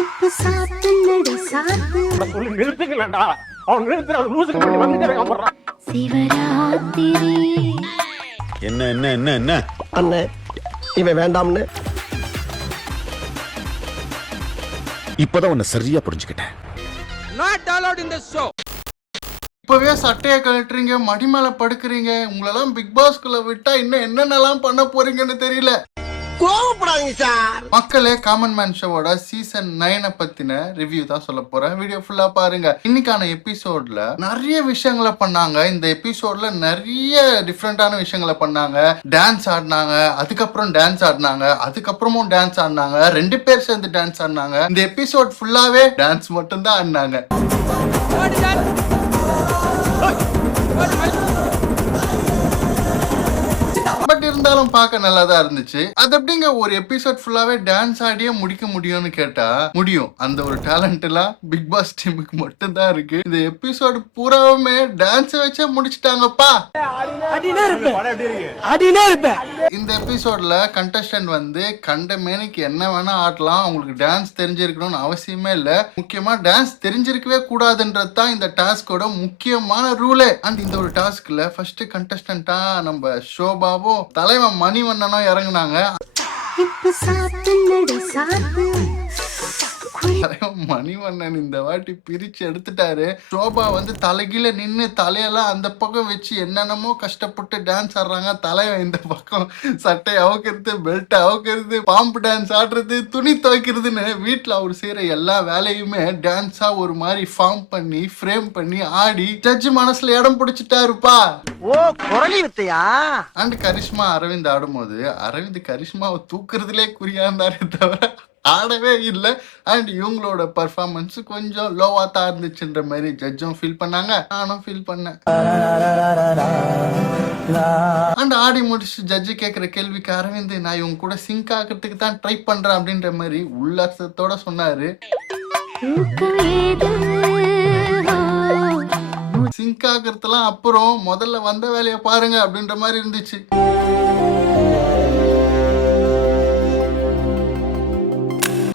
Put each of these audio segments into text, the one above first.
இப்ப சாத்துங்கடி சாத்து சொல்லி நிறுத்துக்கலடா. அவன் நிறுத்துற லூசுக்கு பண்ணி வந்துட்டே போறான். சிவராத்திரி என்ன என்ன என்ன என்ன அண்ணே இவன் வேண்டாம்னு இப்பதான் உன்னை சரியா புரிஞ்சுக்கிட்டேன். இப்பவே சட்டையை கழட்டுறீங்க, மடி மேல படுக்கிறீங்க. உங்களெல்லாம் பிக் பாஸ்குள்ள விட்டா இன்னும் என்னென்னலாம் பண்ண போறீங்கன்னு தெரியல. கோவப்படாதீங்க சார். மக்களே, காமன் மேன் ஷோவோட சீசன் 9 பத்தின ரிவ்யூ தான் சொல்ல போறேன். வீடியோ ஃபுல்லா பாருங்க. இன்னைக்கான எபிசோட்ல நிறைய விஷயங்களை பண்ணாங்க. இந்த எபிசோட்ல நிறைய டிஃப்ரெண்டான விஷயங்களை பண்ணாங்க. டான்ஸ் ஆடினாங்க, அதுக்கப்புறம் டான்ஸ் ஆடினாங்க, அதுக்கப்புறமும் டான்ஸ் ஆடினாங்க. 2 பேர் சேர்ந்து டான்ஸ் ஆடினாங்க. இந்த எபிசோட் ஃபுல்லாவே டான்ஸ் மட்டும் தான் ஆடினாங்க. பட் இருந்தாலும் பார்க்க நல்லா தான் இருந்துச்சு. அது எப்படிங்க ஒரு எபிசோட் ஃபுல்லாவே டான்ஸ் ஆடியே முடிக்க முடியும்னு கேட்டா முடியும். அந்த ஒரு டேலண்ட் எல்லாம் பிக் பாஸ் டீமுக்கு மட்டும் தான் இருக்கு. இந்த எபிசோட் பூராவுமே டான்ஸ் வச்சே முடிச்சிட்டாங்கப்பா. இந்த எபிசோட்ல கண்டஸ்டன்ட் வந்து கண்ட மேனிக்கு என்ன வேணா ஆடலாம். அவங்களுக்கு டான்ஸ் தெரிஞ்சிருக்கணும்னு அவசியமே இல்ல. முக்கியமா டான்ஸ் தெரிஞ்சிருக்கவே கூடாதுன்றது தான் இந்த டாஸ்கோட முக்கியமான ரூலே. அண்ட் இந்த ஒரு டாஸ்க்ல ஃபர்ஸ்ட் கண்டஸ்டன்டா நம்ம ஷோபாவும் தலைவன் மணிவண்ணனும் இறங்குனாங்க. இப்ப சாத்துங்கடி சாத்து மணிவண்ணன் இந்த வாட்டி பிரிச்சு எடுத்துட்டாரு. சோபா வந்து தலைகீழ நின்னு தலையெல்லாம் அந்த பக்கம் வச்சு என்னென்னமோ கஷ்டப்பட்டு டான்ஸ் ஆடுறாங்க. தலைவன் இந்த பக்கம் சட்டை அவுக்கிறது, பெல்ட் அவுக்கிறது, பாம்பு டான்ஸ் ஆடுறது, துணி துவைக்கிறதுன்னு வீட்டுல அவர் செய்யற எல்லா வேலையுமே டான்ஸா ஒரு மாதிரி ஃபார்ம் பண்ணி ஃப்ரேம் பண்ணி ஆடி ஜட்ஜ் மனசுல இடம் பிடிச்சிட்டாருப்பா. ஓ குரலி வித்தையா. அண்ட் கரிஷ்மா அரவிந்த் ஆடும்போது அரவிந்த் கரிஷ்மாவை தூக்குறதுலே குறியா இருந்தாரு தவிர ஆடவே இல்லை. அண்ட் இவங்களோட பர்ஃபார்மன்ஸ் கொஞ்சம் லோவா தான் இருந்துச்சுன்ற மாதிரி ஜட்ஜும் ஃபீல் பண்ணாங்க, நானும் ஃபீல் பண்ணேன். அண்ட் ஆடி முடிச்சு ஜட்ஜு கேட்குற கேள்விக்கு அரவிந்த் நான் இவங்க கூட சிங்க் ஆகிறதுக்கு தான் ட்ரை பண்றேன் அப்படின்ற மாதிரி உல்லாசத்தோட சொன்னாரு. சிங்க் ஆகிறதுலாம் அப்புறம் முதல்ல வந்த வேலையை பாருங்க அப்படின்ற மாதிரி இருந்துச்சு.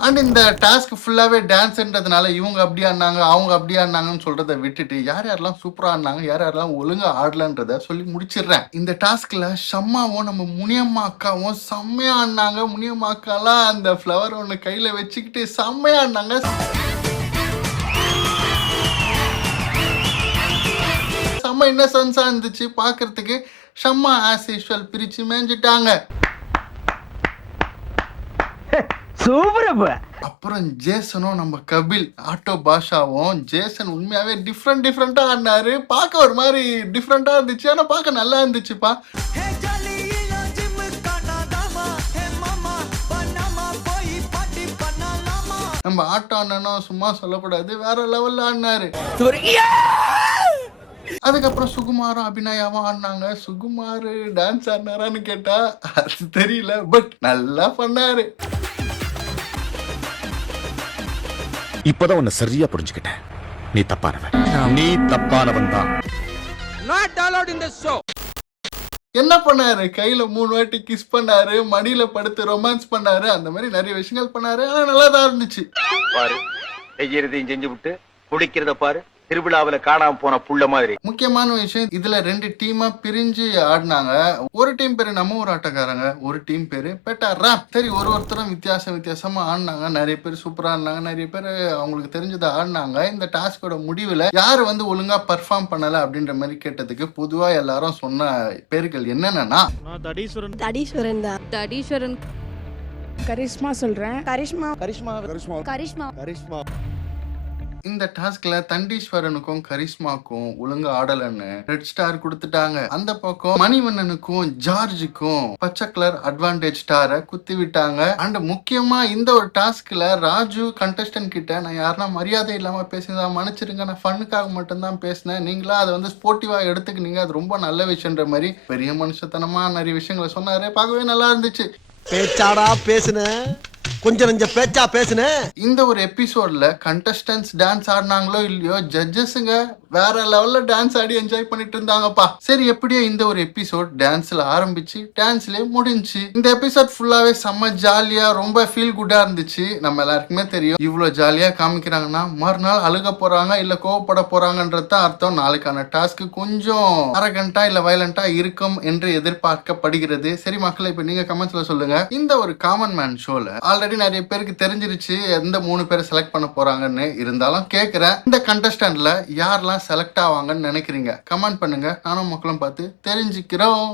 அண்ட் இந்த டாஸ்க் ஃபுல்லாவே டான்ஸ்ன்றதுனால இவங்க அப்படி ஆடினாங்க, அவங்க அப்படி ஆடினாங்கன்னு சொல்றதை விட்டுட்டு யார் யாரெல்லாம் சூப்பரா ஆடினாங்க, யார் யாரெல்லாம் ஒழுங்கா ஆடலன்றத சொல்லி முடிச்சிடுறேன். இந்த டாஸ்க்ல ஷம்மாவும் நம்ம முனியம்மா அக்காவும் செம்மையா ஆடினாங்க. முனியம்மா அக்காலாம் அந்த ஃப்ளவர் ஒன்று கையில வச்சுக்கிட்டு செம்மையா ஆடினாங்க. செம்ம இன்னசென்ஸா இருந்துச்சு பாக்குறதுக்கு. ஷம்மா ஆஸ் யூஷுவல் பிரிச்சு மேஞ்சிட்டாங்க. அப்புறம் ஜேசனும் நம்ம கபில் ஆட்டோ பாஷாவும் ஜேசன் உண்மையாவே டிஃப்ரெண்டா ஆடினாரு. பார்க்க ஒரு மாதிரி டிஃப்ரெண்டா இருந்துச்சு, ஆனா பார்க்க நல்லா இருந்துச்சுப்பா. நம்ம ஆட்டோ அண்ணனும் சும்மா சொல்லக்கூடாது, வேற லெவல்ல ஆடினாரு. அதுக்கப்புறம் சுகுமாரும் அபிநயாவும் ஆடினாங்க. சுகுமார் டான்ஸ் ஆடினாரான்னு கேட்டா அது தெரியல, பட் நல்லா பண்ணாரு. இப்பதான் உன்னை சரியா புரிஞ்சுக்கிட்டேன். நீ தப்பானவன் தான். என்ன பண்ணாரு? கையில 3 வாட்டி கிஸ் பண்ணாரு, மடியில படுத்து ரொமான்ஸ் பண்ணாரு, அந்த மாதிரி நிறைய விஷயங்கள் பண்ணாரு. ஆனா நல்லா தான் இருந்துச்சு. பாரு செய்யறதையும் செஞ்சு விட்டு குடிக்கிறத பாரு, திருவிழாவில காணாம போன புள்ள மாதிரி. முக்கியமான விஷயம், இதுல 2 டீமா பிரிஞ்சு ஆடினாங்க. ஒரு டீம் பேரு நம்ம ஊர் ஆட்டக்காரங்க, ஒரு டீம் பேரு பெட்டாரா. சரி, ஒருத்தரும் வித்தியாசமா ஆடினாங்க. நிறைய பேர் சூப்பரா ஆடினாங்க, நிறைய பேர் அவங்களுக்கு தெரிஞ்சதை ஆடினாங்க. இந்த டாஸ்கோட முடிவுல யாரு வந்து ஒழுங்கா பர்ஃபார்ம் பண்ணல அப்படின்ற மாதிரி கேட்டதுக்கு பொதுவா எல்லாரும் சொன்ன பேர்கள் என்னன்னா தடீஸ்வரன் தான். தடீஸ்வரன், கரிஷ்மா சொல்றேன். கரிஷ்மா இந்த டாஸ்க்ல தண்டீஸ்வரனுக்கும் கரிஷ்மாக்கும் ஒழுங்கா ஆடலன்னு ரெட் ஸ்டார் கொடுத்துட்டாங்க. அந்த பக்கம் மணிவண்ணனுக்கும் ஜார்ஜுக்கும் பச்சை கலர் அட்வான்டேஜ் ஸ்டாரை குத்தி விட்டாங்க. அண்ட் முக்கியமா இந்த ஒரு டாஸ்க்ல ராஜு கண்டஸ்டன்ட் கிட்ட நான் யாருன்னா மரியாதை இல்லாம பேசினதா மன்னிச்சிருங்க, நான் ஃபன்னுக்காக மட்டும்தான் பேசினேன், நீங்களா அதை வந்து ஸ்போர்ட்டிவா எடுத்துக்கினீங்க, அது ரொம்ப நல்ல விஷயன்ற மாதிரி பெரிய மனுஷத்தனமா நிறைய விஷயங்களை சொன்னாரு. பார்க்கவே நல்லா இருந்துச்சு. பேச்சாடா பேசுன கொஞ்சம் நெஞ்ச பேச்சா பேசுன. இந்த ஒரு எபிசோட்ல கண்டஸ்டன்ஸ் டான்ஸ் ஆடினாங்களோ இல்லையோ, ஜட்ஜஸுங்க வேற லெவல்ல டான்ஸ் ஆடி என்ஜாய் பண்ணிட்டு இருந்தாங்கப்பா. சரி, எப்படியோ இந்த ஒரு எபிசோட் டான்ஸ்ல ஆரம்பிச்சு டான்ஸ்லயே முடிஞ்சுச்சு. இந்த எபிசோட் ஃபுல்லாவே செம்ம ஜாலியா ரொம்ப ஃபீல் குட்டா இருந்துச்சு. நம்ம எல்லாருக்குமே தெரியும், இவ்வளவு ஜாலியா காமிக்கிறாங்கன்னா மறுநாள் அழுக போறாங்க இல்ல கோவப்பட போறாங்கன்றது அர்த்தம். நாளைக்கான டாஸ்க் கொஞ்சம் அரகண்டா இல்ல வயலண்டா இருக்கும் என்று எதிர்பார்க்கப்படுகிறது. சரி மக்களே, இப்ப நீங்க கமெண்ட்ஸ்ல சொல்லுங்க, இந்த ஒரு காமன் மேன் ஷோல ஆல்ரெடி நிறைய பேருக்கு தெரிஞ்சிருச்சு எந்த 3 பேரை செலக்ட் பண்ண போறாங்கன்னு. இருந்தாலும் கேக்குறேன், இந்த கண்டஸ்டன்ட்ல யாரெல்லாம் செலக்ட் ஆவாங்கன்னு நினைக்கிறீங்க? கமெண்ட் பண்ணுங்க, நானும் மக்களும் பார்த்து தெரிஞ்சுக்கிறோம்.